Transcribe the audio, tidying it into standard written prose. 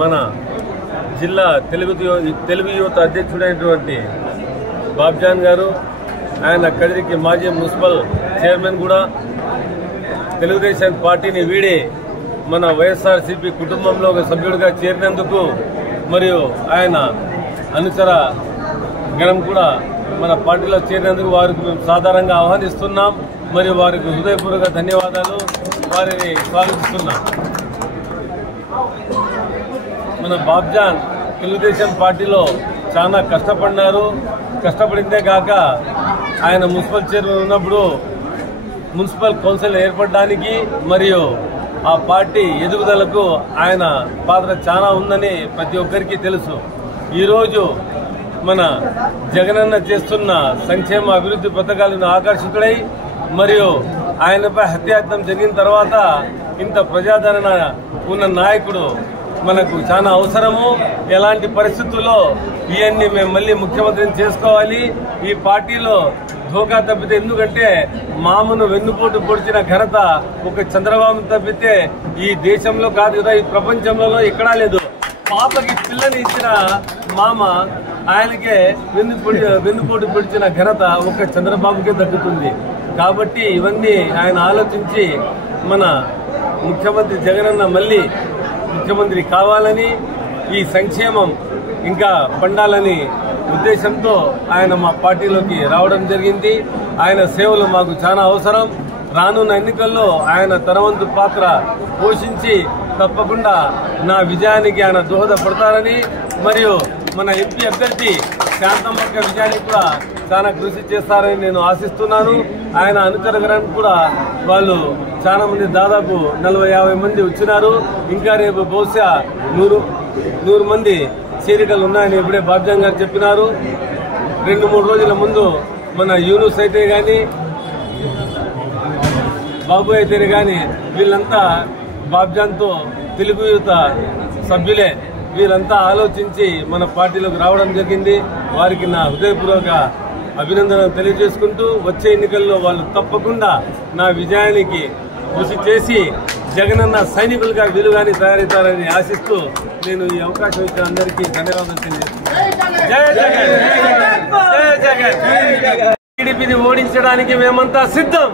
మన జిల్లా తెలుగు యువత అధ్యక్షుడైనటువంటి బాబ్జాన్ గారు, ఆయన కదిరికి మాజీ మున్సిపల్ చైర్మన్ కూడా తెలుగుదేశం పార్టీని వీడి మన వైఎస్ఆర్సీపీ కుటుంబంలో ఒక సభ్యుడిగా చేరినందుకు మరియు ఆయన అనుచర గణం కూడా మన పార్టీలో చేరినందుకు వారికి మేము సాధారణంగా ఆహ్వానిస్తున్నాం. మరియు వారికి హృదయపూర్వక ధన్యవాదాలు, వారిని స్వాగతిస్తున్నాం. మన బాబ్జాన్ తెలుగుదేశం పార్టీలో చాలా కష్టపడిందే కాక ఆయన మున్సిపల్ చైర్మన్ ఉన్నప్పుడు మున్సిపల్ కౌన్సిల్ ఏర్పడడానికి మరియు ఆ పార్టీ ఎదుగుదలకు ఆయన పాత్ర చాలా ఉందని ప్రతి ఒక్కరికి తెలుసు. ఈరోజు మన జగనన్న చేస్తున్న సంక్షేమ అభివృద్ధి పథకాలను ఆకర్షితుడై మరియు ఆయనపై హత్యాయత్నం జరిగిన తర్వాత ఇంత ప్రజాదరణ ఉన్న నాయకుడు మనకు చాలా అవసరము. ఎలాంటి పరిస్థితుల్లో ఇవన్నీ మేము మళ్ళీ ముఖ్యమంత్రిని చేసుకోవాలి. ఈ పార్టీలో ధోకా తప్పితే, ఎందుకంటే మామను వెన్నుపోటు పొడిచిన ఘనత ఒక చంద్రబాబు తప్పితే ఈ దేశంలో కాదు కదా, ఈ ప్రపంచంలో ఎక్కడా లేదు. పాపకి పిల్లని ఇచ్చిన మామ ఆయనకే వెన్నుపోటు పొడిచిన ఘనత ఒక చంద్రబాబుకే దక్కుతుంది. కాబట్టి ఇవన్నీ ఆయన ఆలోచించి మన ముఖ్యమంత్రి జగనన్న మళ్ళీ ముఖ్యమంత్రి కావాలని, ఈ సంక్షేమం ఇంకా పండాలని ఉద్దేశంతో ఆయన మా పార్టీలోకి రావడం జరిగింది. ఆయన సేవలు మాకు చాలా అవసరం. రానున్న ఎన్నికల్లో ఆయన తన వంతు పాత్ర పోషించి తప్పకుండా నా విజయానికి ఆయన దోహదపడతారని మరియు మన ఎంపీ అభ్యర్థి శాంతమ్మక్క విజయానికి కూడా చాలా కృషి చేస్తారని నేను ఆశిస్తున్నాను. ఆయన అనుచరగణానికి కూడా వాళ్ళు చాలా మంది, దాదాపు 40-50 మంది వచ్చినారు. ఇంకా రేపు బహుశా 100 మంది చేరికలు ఉన్నాయని ఇప్పుడే బాబ్జాన్ గారు చెప్పినారు. 2-3 రోజుల ముందు మన యూనుస్ అయితే గాని, బాబు అయితే గాని వీళ్ళంతా బాబ్జాన్తో తెలుగు యువత సభ్యులే. వీళ్ళంతా ఆలోచించి మన పార్టీలోకి రావడం జరిగింది. వారికి నా హృదయపూర్వక అభినందనలు తెలియజేసుకుంటూ వచ్చే ఎన్నికల్లో వాళ్ళు తప్పకుండా నా విజయానికి కృషి చేసి జగనన్న సైనికులుగా వీలుగాని తయారవుతారని ఆశిస్తూ నేను ఈ అవకాశం ఇచ్చిన అందరికీ ధన్యవాదాలు తెలియజేస్తున్నాను. జై జగన్, జై జగన్. టీడీపీని ఓడించడానికి మేమంతా సిద్ధం.